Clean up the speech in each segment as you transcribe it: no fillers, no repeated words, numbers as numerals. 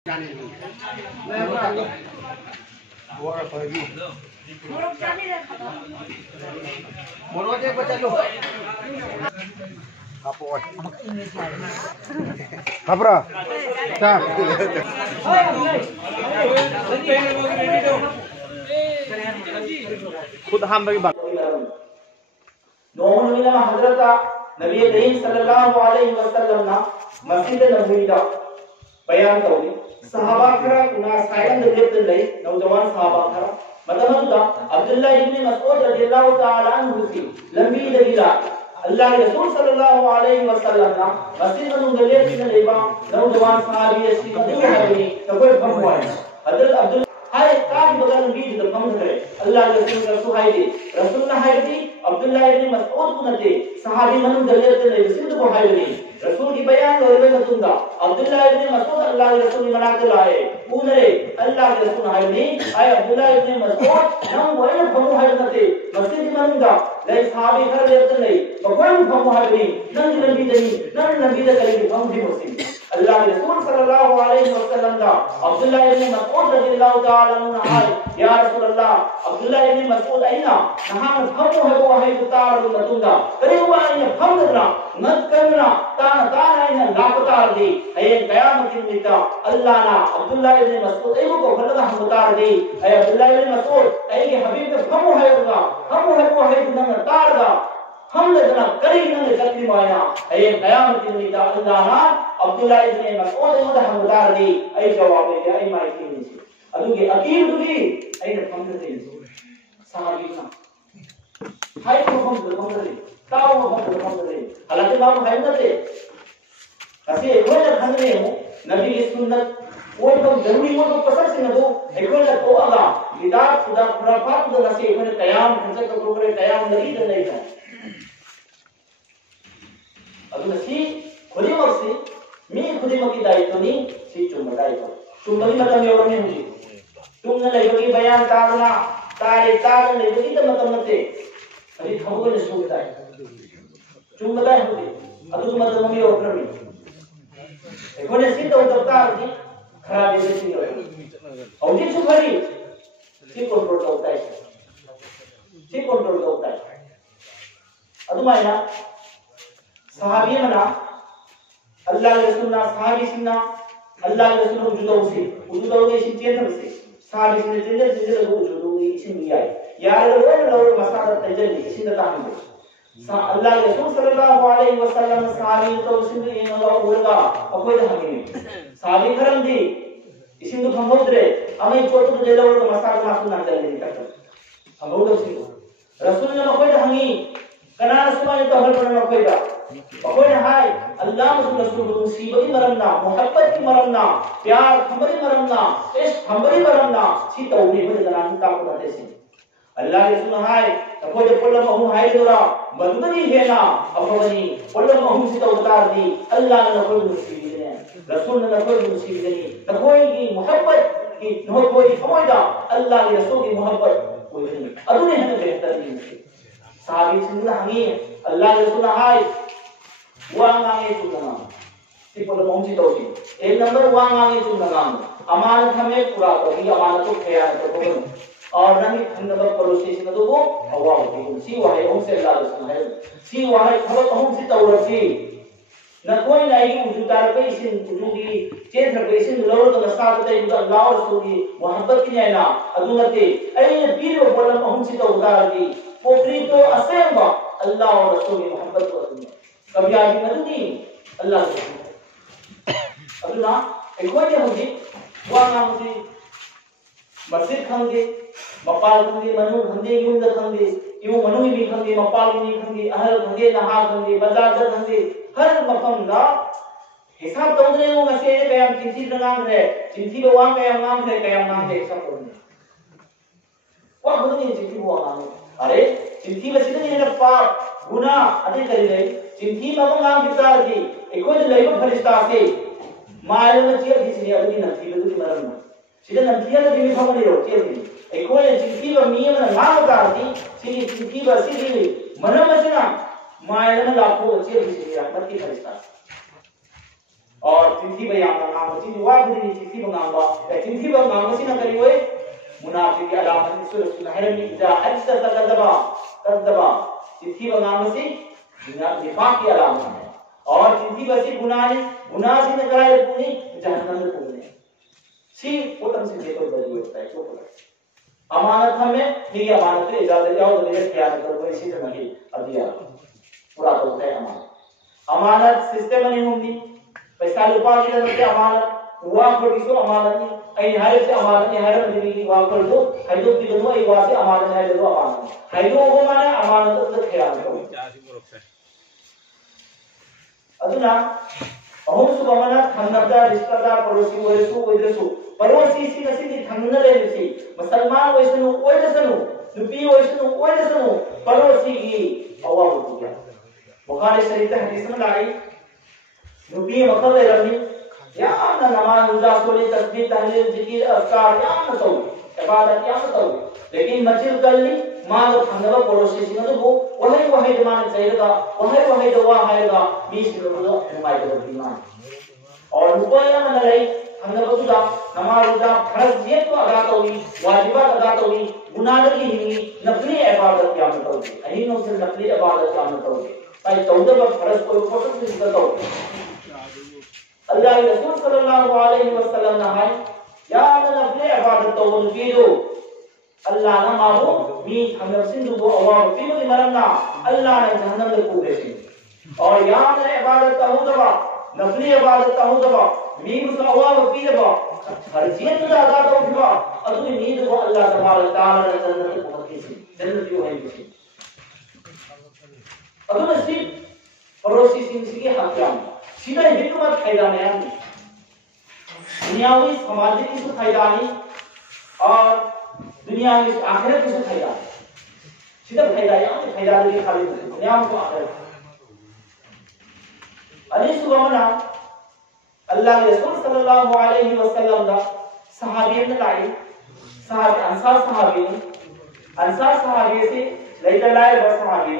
खुद हम बात हजरत नबी करीम सल्लल्लाहु अलैहि वसल्लम ना मस्जिद नबवी दा बयान तौली सहाबा खरा कुना सायन देत लई नौजवान सहाबा खरा मतलब दा अब्दुल्लाह इब्न मसऊद रदियल्लाहु ताला अन्हु की लंबी दलीला अल्लाह के रसूल सल्लल्लाहु अलैहि वसल्लम ना मस्जिद में लेत लेबा नौजवान सहाबी ऐसी मदीना है तो कोई फरमाया हजरत अब्दुल हाय काज बगल बीज द फम करे अल्लाह के रसूल का सुहाइदी रसूल ना हाइदी अब्दुल्लाह इब्न मसऊद कुनते सहाबी मन दलीत ले सिंध को हाइदी रसूल की बयान और में सुनदा अब्दुल्लाह इब्न मसऊद अल्लाह के रसूल ने मना के लाए उनरे अल्लाह के रसूल हाइदी आय अब्दुल्लाह इब्न मसऊद नम वही फमु हाइदते मस्जिद में दा ले सहाबी घर लेत ले बकोई फमु हाइदी नंग नबी दनी द कली फम भी मस्जिद अल्लाह के रसूल सल्लल्लाहु अलैहि वसल्लम दा अब्दुल्लाह इब्न मसऊद रदियल्लाहु ताला अन्हु हाय या रसूल अल्लाह अब्दुल्लाह इब्न मसऊद आइना नहां फमु है वो है तार मतुंगा करे हुआ है फम करना मत करना ताना है लापता दी है कयामत दिन मिटा अल्लाह ना अब्दुल्लाह इब्न मसऊद एगो को फलदा हम उतार दी है अब्दुल्लाह इब्न मसऊद ए के हबीब के फमु है वो है नंग तार दा हम लेना करी नंग कत्री माया है कयामत दिन मिटा अल्लाह ना अब्दुल्लाह इब्न मसऊद एगो हम उतार दी ए जवाब है ए माइकी नहीं अदुगे अकील दुगी ए ने फम दे सहाबी ना हाय को फम दे ताऊ फम दे हालांकि बाप है ना ते ऐसे कोई ना खंडे हो नबी की सुन्नत वो तो जरूरी वो तो पसंद से न दो एक ना तो अगा बिदात खुदा खुराफात तो नसे एक ने कयाम खंसे तो करे कयाम नहीं तो नहीं है अब नसी खुदी मक्सी मी खुदी मकी दायित्व नी सी चुम्मा दायित्व चुम्मा की मतलब योर में मुझे तुमने लेबगी बयान तारना तारे लेबगी तो मतलब नते अभी हमको ने सुनता है चुम्मा दाय होती अब तो मतलब मम्मी और प्रवी एकोने सिद्ध होता की खराब है सी और औजी सुखरी सी कंट्रोल होता है अदुमायना सहाबी मना अल्लाह के रसूल ना सहाबी सिना अल्लाह के रसूल जुदौसी उजुदौगे सिचेतन से सहाबी सिने चले जुदौगे इसिन याय यार लो मसाला तजल्ली इसिन ताहम अल्लाह के रसूल सल्लल्लाहु अलैहि वसल्लम सहाबी तो सिंध इनगा उरगा अकोई हमें सहाबी करम दी इसिन तो समुद्रे हमें चोट दे लो मसाला ना सुना चले तक हम लोग रसूल ने अकोई हमी कना सुमाय तो हर बना अकोई दा अकोई हाय अल्लाह रसूल मुसीबत मरना मोहब्बत की मरना प्यार खंबरी मरना इश्क खंबरी मरना सी तौबी बने जना ता को देसी अल्लाह के रसूल हाय अकोई जब पल्लम हूं हाय जोरा मदनी है ना अफवनी पल्लम हूं सी तो उतार दी अल्लाह ने कोई मुसीबत ने रसूल ने कोई मुसीबत नहीं कोई की मोहब्बत की नो कोई समझदा अल्लाह के रसूल की मोहब्बत कोई नहीं अदुने है बेहतर नहीं सहाबी सिंह हमी अल्लाह के रसूल हाय वांगांगे चुनना सिपल मोंची तोसी एक नंबर वांगांगे चुनना अमानत हमें पूरा करी अमानत को ख्याल करो और नहीं नंबर पड़ोसी से तो वो हवा होती सी वाहे हम से अल्लाह रसूल है सी वाहे खबर हम से तौरती न कोई नहीं उजुतार पे इसिन उजुगी चेंज कर इसिन लोर तो नसात ते अल्लाह रसूल की मोहब्बत की ना अदुनते ए पीरो बोलन हम से तो उतार दी पोखरी तो असेंबा अल्लाह और रसूल की मोहब्बत को कभी आगे नदी अल्लाह अदुना एकोय होगी वांगा होगी मस्जिद खंगे मपाल खंगे मनु खंगे युंद खंगे यु मनु भी खंगे मपाल भी खंगे अहल खंगे नहा खंगे बाजार खंगे हर मकम ना हिसाब तोड़ने हो मसे कयाम चिंती रंगाम है चिंती को वांग कयाम नाम है कयाम नाम है सब तोड़ने वो खुद नहीं चिंती वो नाम अरे चिंती बसी नहीं है पाप गुना अधिक कर ले चिंती मगम नाम कितार की एको जो लेबो फरिश्ता से मायल में चिया खींचनी अभी नथी लगी मरन सीधे नथिया तो दिमी खबर हो चिया की एको ने चिंती व नियम ना नाम उतार दी सीधी चिंती बसी दी मन मचना मायल में लाखों चिया खींचनी मत की फरिश्ता और चिंथी बयान नाम चिंथी वागुदी चिंथी बंगांबा चिंथी बंगांबा सिना करी होय मुनाफिक की अलामत इस रसूल हरमी इजा हदसा तकदबा चिंथी बंगांबा सी निफाक की अलामत है और चिंथी बसी गुनाह से न कराए पुनी जहन्नम में पुने सी उत्तम से देखो बड़ी होता है तो अमानत हमें ठीक अमानत पे इजाजत जाओ तो मेरे ख्याल करो इसी तरह की अदिया पूरा होता है अमानत सिस्टम नहीं होती पैसा लुपा की तरफ से अमानत हुआ कोई सो अमानत नहीं आई हर से अमानत है हर मदनी की वाक कर दो हाइदो की दोनों एक बात से अमानत है दो अमानत हाइदो को माने अमानत तो ख्याल करो अदुना अहम सुबमना थंगदा रिश्तेदार पड़ोसी वैसु वैदसु पड़ोसी सी नसी थंगना ले सी मुसलमान वैसनु वैदसनु नुपी वैसनु वैदसनु पड़ोसी की अवाब हो गया बुखारी शरीफ हदीस में लाई नुपी मतलब ले रही या ना नमाज रोजा सोली तस्बीह तहलील जिक्र अज़कार या ना तो इबादत या ना तो लेकिन मस्जिद गली माल थंगवा पड़ोसी सी तो वही जमान चाहिएगा वही दवा आएगा 20 किलोमीटर मोबाइल का बीमा और रुपया मन रही थंगवा सुदा नमाज रोजा फर्ज ये तो अदा करी वाजिबात अदा करी गुनाह की हिंगी नफली इबादत क्या मतलब होगी अही नो से नफली इबादत क्या मतलब होगी भाई तौबा पर फर्ज कोई फोटो से करता हो अल्लाह के रसूल सल्लल्लाहु अलैहि वसल्लम ने है या नफली इबादत तो उनकी दो अल्लाह ना मारो मी थंगव सिंधु को अवाब पीव की मरना अल्लाह ने जहन्नम में कूदे सी और या ने इबादत का हूं दबा नफली इबादत का हूं दबा मी को अवाब पी दबा हर चीज का अदा तो दबा और तुम्हें नींद को अल्लाह तबारक तआला ने जन्नत में पहुंची सी जन्नत की है सी अब नसीब पड़ोसी सिंह की हत्या सीधा हिकमत फायदा में आनी दुनियावी सामाजिक की फायदा नहीं और दुनिया में आखिरत की फायदा सीधा फायदा यानी फायदा की खाली दुनिया में आखिरत अली सुबहाना अल्लाह के रसूल सल्लल्लाहु अलैहि वसल्लम दा सहाबी ने लाई सहाबी अंसार सहाबी से लेकर लाए बस सहाबी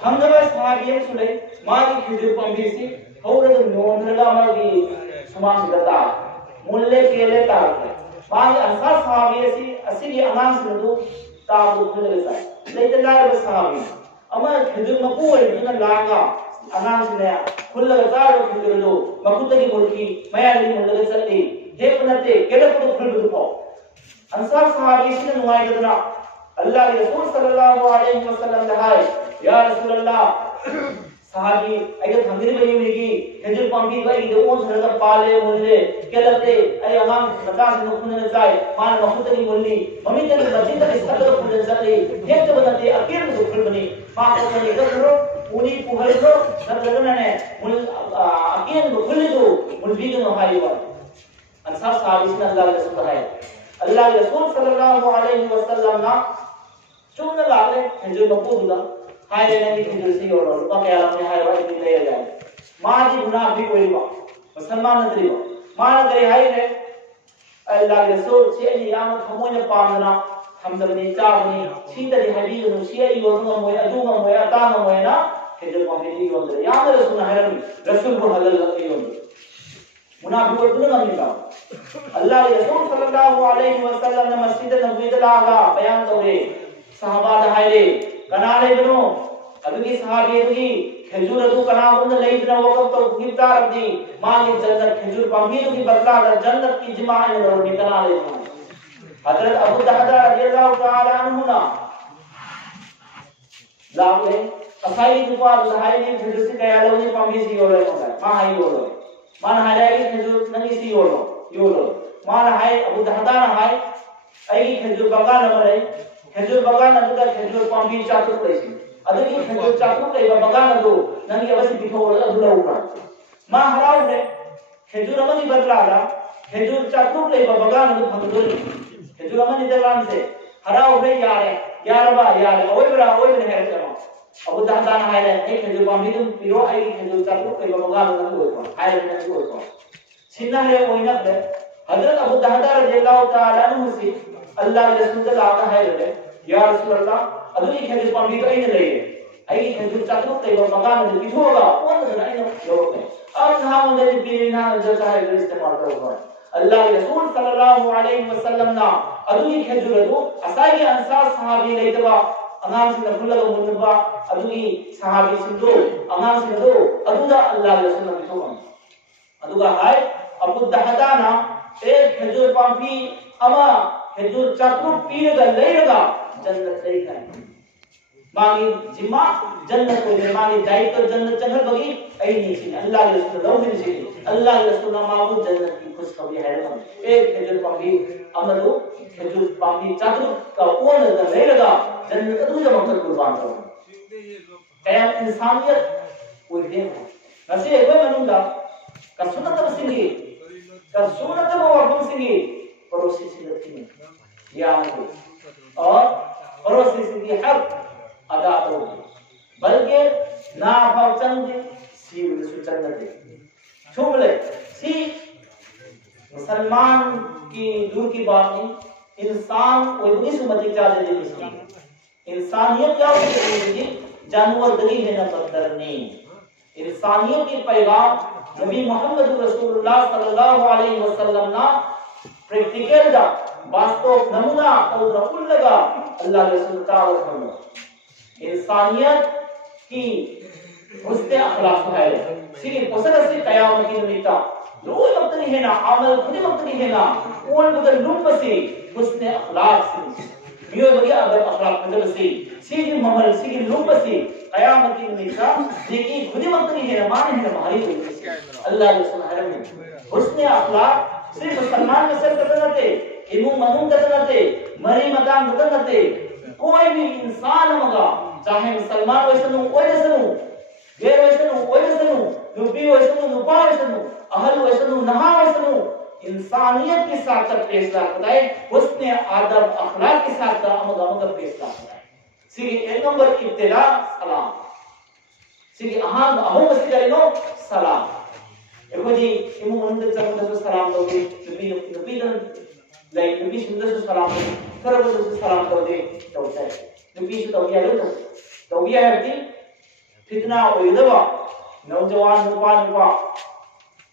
थंगवा सहाबी सुले मागी खिजुर पंगी से होरे नोंदरगा मागी समाज दता मुल्ले केले तार मागी अंसार सहाबी से असली अनाम से दो ताबु खुले साय लेकर लाए बस सहाबी अमर खिजुर मपू और बिना लागा अनाम से नया खुले तार खिजुर दो मकुत की मुर्गी मयाली मुल्ले चलती जे बनते केले को खुल दो अंसार सहाबी से नुआई दना अल्लाह के रसूल सल्लल्लाहु अलैहि वसल्लम ने हाय या रसूल अल्लाह सहाबी अगे थंगरी बनी हुई खजूर पंपी गई दो ओन सरगा पाले मुल्ले केलते अय अगाम बता से नुकुन जाय मान मखुत की मुल्ली मम्मी ते मस्जिद के सदर पुजे जाते एक तो बनते अकेले में दुखल बनी मां को ने करो पूरी पुहल को सब लगन ने मुल अकेले में खुल दो मुल भी न हाई वा अंसार सहाबी ने अल्लाह के रसूल है अल्लाह के रसूल सल्लल्लाहु अलैहि वसल्लम ना चुन लाले खजूर मपूदा हाय रे नहीं खजूर सी और रुपा के आलम में हाय भाई दिन ले जाए मां जी गुनाह भी कोई बा मुसलमान न तरी मां न करे हाय रे अल्लाह के रसूल से याम खमो ने पामना हम दबनी चावनी सीधे हबी नु से यो न मोय अजू न मोय अता न मोय ना खजूर पंपी दी यो या रसूल हरम रसूल को हलल लगी यो मुनाफिक को न मिला अल्लाह के रसूल सल्लल्लाहु अलैहि वसल्लम ने मस्जिद नबवी लागा बयान करे सहाबा दहाइले कनाले बनो अदुगी सहाबी अदुगी खजूर अदु कना बंद लेइतना वक्त तो गिफ्ता रदी मांगे जन्नत खजूर पंगी की बदला जन्नत की जिमाए और निकनाले हजरत अबू दहदा रज़ियल्लाहु तआला अन्हु ना लागे असाई दुआ दहाई ने खजूर से कया लोनी पंगी सी ओले मा हाई ओलो मान हाई खजूर नंगी सी ओलो योलो मान हाई अबू दहदा ना हाई आई खजूर बगा नमरे खजूर बगान अदुदा खजूर पंपी चातु प्लेसी अदुगी खजूर चातु लेबा बगान अदु नंगी अवसि बिठो अदुला उपर मा हराउ ने खजूर अमनी बदलाला खजूर चातु लेबा बगान अदु फंदुल खजूर अमनी दलान से हराउ है यार ओए बरा है चलो अबू दहदा ना है ने खजूर पंपी तुम पिरो आई खजूर चातु लेबा बगान अदु होतो हाय ने होतो सिन्ना है ओइना पे हजरत अबू दहदा रज़ियल्लाहु तआला अन्हु से अल्लाह के रसूल का आता है रे या रसूल अल्लाह अदुई खजूर पंपी तो इन ले ai khajur chatruk kai ba magan de pithoga on da ai no yorok ne ab naam de pirina jo chahe de istemal karo Allah Rasul sallallahu alaihi wasallam na adu khajur adu asai ansar sahabi leitaba anam sin nafulla munba adu sahabi sindo anam sin do adu da Allah Rasul na pithoga adu ga hai abu dahdana ek khajur pampi ama khajur chatruk piraga leiraga jannat leika मांगी जिम्मा जन्नत को दे मांगी दायित्व जन्नत चंगर बगी ऐ नहीं सी अल्लाह के रसूल लोग नहीं सी अल्लाह के रसूल मांगो जन्नत की खुशखबरी है हम एक खजूर पांगी अमलो खजूर पांगी चादर का ओन नहीं लगा जन्नत का दूसरा मकसद कुर्बान करो क्या इंसानियत कोई दे नसे एक बार मनूंगा का सुन्नत बसिंगी का सुन्नत वो बसिंगी पड़ोसी से लगती है या और पड़ोसी से हक अदा करो बल्कि ना भाव चंद सी सुचंद दे छुमले सी मुसलमान की दूर की बात नहीं इंसान कोई भी सुमति चाहे दे इसकी इंसानियत क्या होती है जानवर दली है ना बदर नहीं इंसानियत की पैगाम नबी मोहम्मद रसूलुल्लाह सल्लल्लाहु अलैहि वसल्लम ना प्रैक्टिकल दा वास्तव नमूना और रसूल लगा अल्लाह रसूल ताला इंसानियत की उसने अखलाक है सिर्फ पसंद से कयामत की निमित्ता रोज वक्त नहीं है ना अमल खुद वक्त नहीं है ना कौन बदल रूप से उसने अखलाक से बियो बगिया अगर अखलाक बदल से सीधी महल सीधी रूप से कयामत की निमित्ता लेकिन खुद वक्त नहीं है ना माने है ना हमारी अल्लाह रसूल हरम में उसने अखलाक सिर्फ मुसलमान में सर करते रहते इमू मनून करते रहते मरी मकान करते रहते कोई भी इंसान मगा चाहे मुसलमान वैसनु कोई वैसनु गैर वैसनु कोई वैसनु यूपी वैसनु नुपा वैसनु अहल वैसनु नहा वैसनु इंसानियत के साथ पेश करता है उसने आदब अखलाक के साथ अमग पेश करता है सिरी एक नंबर इब्तिदा सलाम सिरी अहम अहम मस्जिदनो सलाम एको जी इमु मंदिर चंद सलाम दोगे नबी लाइक नबी सुंदर से सलाम करब से सलाम दोगे तो है नबी से तो क्या तौबिया है कि फितना ओइदवा नौजवान नुपा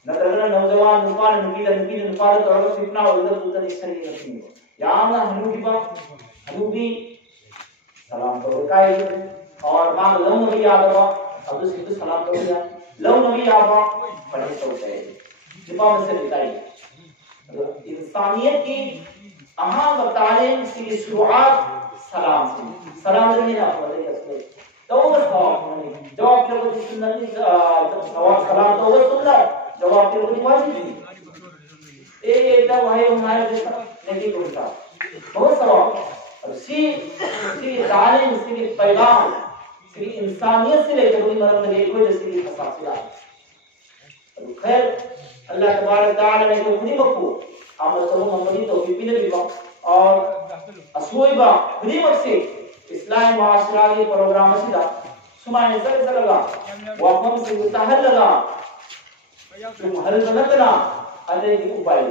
नत्रगना नौजवान नुपा नुपा तो फितना ओइदवा पुतन इसरी नहीं याना हनुबी सलाम तो काय और मां लव नबी आवा अब सिद्ध सलाम तो दिया लव नबी आवा पढ़े तो है जिपा में से बताइए इंसानियत की अहम तालीम की शुरुआत सलाम से ना बोले कैसे तो बस जवाब के लिए सुन्नत जवाब सलाम तो वो सुनना जवाब के लिए वाजिब नहीं एक वही हमारे नहीं बोलता बहुत सवाल और सी तालीम सी पैगाम सी इंसानियत से लेकर कोई मरम नहीं कोई जैसी फसासिला खैर अल्लाह तबारक तआला ने तो खुदी मक्को आमद तो मोहम्मदी तो बिपिन भी और असोइबा खुदी मक्से इस्लाम माशरा के प्रोग्राम सिदा सुमाने सर लगा वापम से मुताहल लगा तुम हल बनतना अदे की उपाय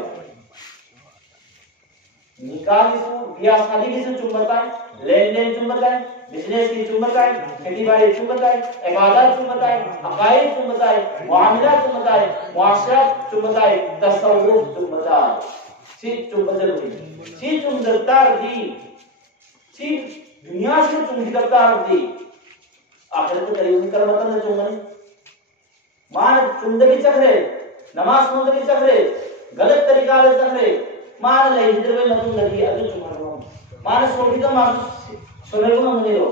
निकाल सु बिया शादी की से चुम्बताए लेन देन चुम्बताए बिजनेस की चुम्बताए खेती बाड़ी चुम्बताए इबादत चुम्बताए अकायद चुम्बताए मुआमला चुम्बताए मुआशरा चुम्बताए तसव्वुफ चुम्बताए सी चुम्बदल सी चुम्बदतार दी सी दुनिया से चुम्बदतार दी आखिरत करीब कर मतलब है चुम्बने मान चुम्बदगी चखरे नमाज मुंदगी चखरे गलत तरीका से चखरे मान ले इधर में मतलब लगी अभी चुम्बनो मान सोडी तो मान सोनल को मुने रो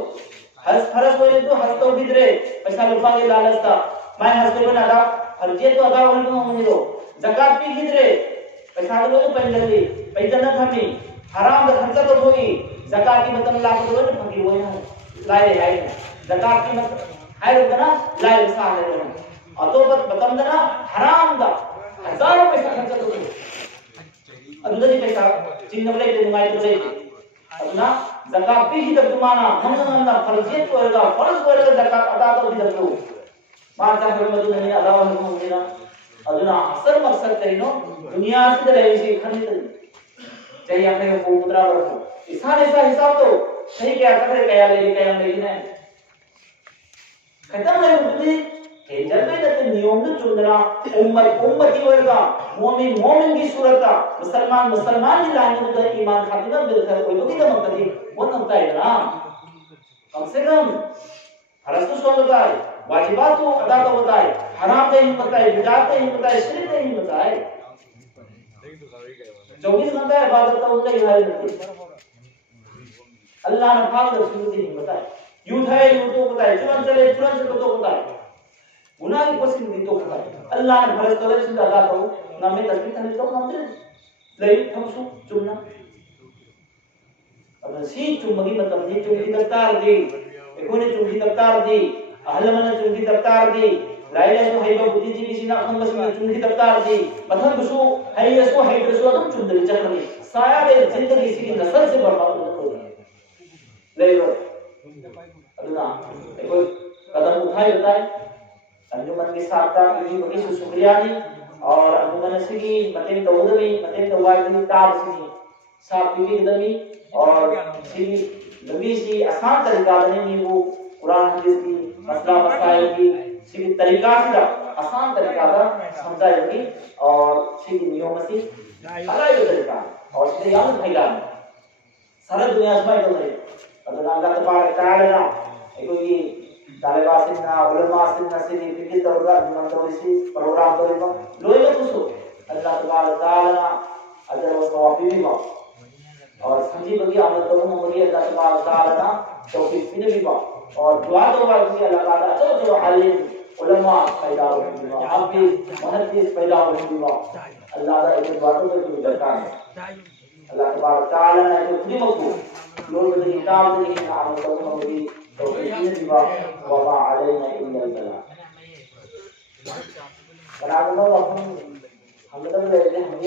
हस फरस होए तो हस तो बिदरे पैसा लुपा के लालच था मैं हस को ना फर्जे तो अदा होने को मुने रो ज़कात भी बिदरे पैसा तो पंजली पैसा न थमी हराम खर्चा तो होगी ज़कात की मतलब ला को न फकी वो ना लाए है ज़कात की मतलब है ना लाए सा है और तो बतम ना हराम दा हजारों पैसा खर्चा तो अदुदरी पैसा चिन्ह बले ते नुमाई तो ले अदुना ज़कात भी जब तुम्हारा हमना फर्जियत होएगा फर्ज होएगा ज़कात अदा तो भी दो माता के मधु नहीं अदा हो मेरा अदुना असल मकसद कहिनो दुनिया से रहे से खंडित चाहिए अपने को मुद्रा रखो इसान ऐसा हिसाब तो सही क्या करे क्या ले नहीं खतम है बुद्धि के जब तक नियम न चुनना उम्मती होएगा मोमिन की सूरत मुसलमान की लाइन में तो ईमान खातिमा बिल्कुल कोई बगी का मतलब वो नमता है ना कम से कम फर्ज तो सो बताए वाजिबात को अदा तो बताए हराम नहीं बताए बिदात नहीं बताए शिरक नहीं बताए 24 घंटा इबादत का उनका इलाज नहीं अल्लाह ने पाक रसूल की नहीं बताए यूथ है यूथ को बताए तुरंत तो बताए गुनाह की पसंद तो बताए अल्लाह ने फर्ज तो सिद्ध अदा करो ना मैं तस्बीह करने तो ना मैं ले थमसु चुमना अब सीख चुमगी मतलब नहीं चुमकी दफ्तार दी एकोने चुमकी दफ्तार दी अहलमन चुमकी दफ्तार दी लाइला सो हैबा बुद्धि जी किसी ना खंग बस में चुमकी दफ्तार दी मतलब बसो है इसको है तो तुम चुंदरी चकनी साया दे जिंदगी की नस्ल से बर्बाद हो गई ले लो अल्लाह कोई कदम उठाए बताए अंजुमन के साथ का इसी बड़ी शुक्रिया दी और अंजुमन से की मतें दौदवी मतें दवाई ताब से साफ पीवी दमी और सी लंबी सी आसान तरीका नहीं वो कुरान हदीस की मसला मसाइल की सी तरीका से आसान तरीका का समझाएगी और सी नियम से अलग तरीका और से याद फैला सारा दुनिया में तो नहीं अल्लाह तबारक तआला एको ये तालिबा सिन्ना उलमा सिन्ना से फिकिर तौरा तो इसी प्रोग्राम तो लोए कुछ अल्लाह तबारक तआला अजर व सवाब भी बा और समझी बगी अमल तो मुझे अल्लाह तबारक तआला तौफीक भी बा और दुआ तो वाली अल्लाह ताला जो आलिम उलमा पैदा होंगे आप भी मुहद्दिस पैदा होंगे अल्लाह का एक बातों पे भी दरकार है अल्लाह तबारक तआला ने जो खुद मको लोग की किताब में लिखा अमल तो मुझे तौफीक भी बा व मा अलैना इल्ला अल बलाग बराबर हम तो ले हम